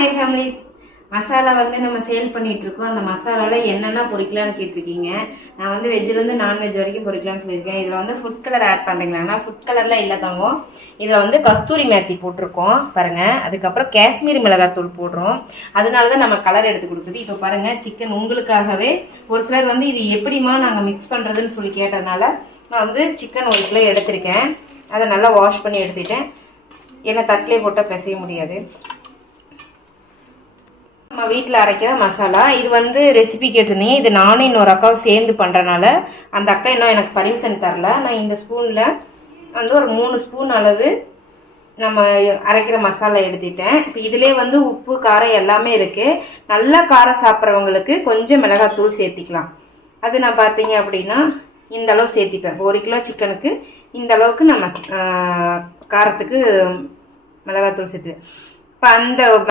My families. Masala வந்து நம்ம sale பண்ணிட்டு இருக்கோம். அந்த மசாலால என்னென்ன பொரிக்கலாம்னு கேட்டிருக்கீங்க. நான் வந்து வெஜ்லேருந்து நான்வெஜ் வரைக்கும் பொரிக்கலாம்னு சொல்லியிருக்கேன். இதில் வந்து ஃபுட் கலர் ஆட் பண்ணுறீங்களா? ஆனால் ஃபுட் கலர்லாம் இல்லை தங்கம். இதில் வந்து கஸ்தூரி மேத்தி போட்டிருக்கோம் பாருங்கள். அதுக்கப்புறம் காஷ்மீரி மிளகாத்தூள் போடுறோம். அதனால தான் நம்ம கலர் எடுத்து கொடுக்குது. இப்போ பாருங்கள், சிக்கன் உங்களுக்காகவே ஒரு சிலர் வந்து இது எப்படிமா நாங்கள் மிக்ஸ் பண்ணுறதுன்னு சொல்லி கேட்டதுனால நான் வந்து சிக்கன் 1 கிலோ எடுத்திருக்கேன். அதை நல்லா வாஷ் பண்ணி எடுத்துட்டேன். ஏன்னா தட்டிலே போட்டால் பிசைய முடியாது. நம்ம வீட்டில் அரைக்கிற மசாலா இது வந்து ரெசிபி கேட்டிருந்தீங்க. இது நானும் இன்னொரு அக்காவும் சேர்ந்து பண்ணுறனால அந்த அக்கா இன்னும் எனக்கு பர்மிஷன் தரல. நான் இந்த ஸ்பூனில் வந்து ஒரு 3 ஸ்பூன் அளவு நம்ம அரைக்கிற மசாலா எடுத்துட்டேன். இப்போ இதிலே வந்து உப்பு காரம் எல்லாமே இருக்குது. நல்லா காரம் சாப்பிட்றவங்களுக்கு கொஞ்சம் மிளகாத்தூள் சேர்த்திக்கலாம். அது நான் பார்த்தீங்க அப்படின்னா இந்த அளவு சேர்த்திப்பேன். 1 கிலோ சிக்கனுக்கு இந்த அளவுக்கு நம்ம காரத்துக்கு மிளகாத்தூள் சேர்த்துவேன். இப்போ அந்த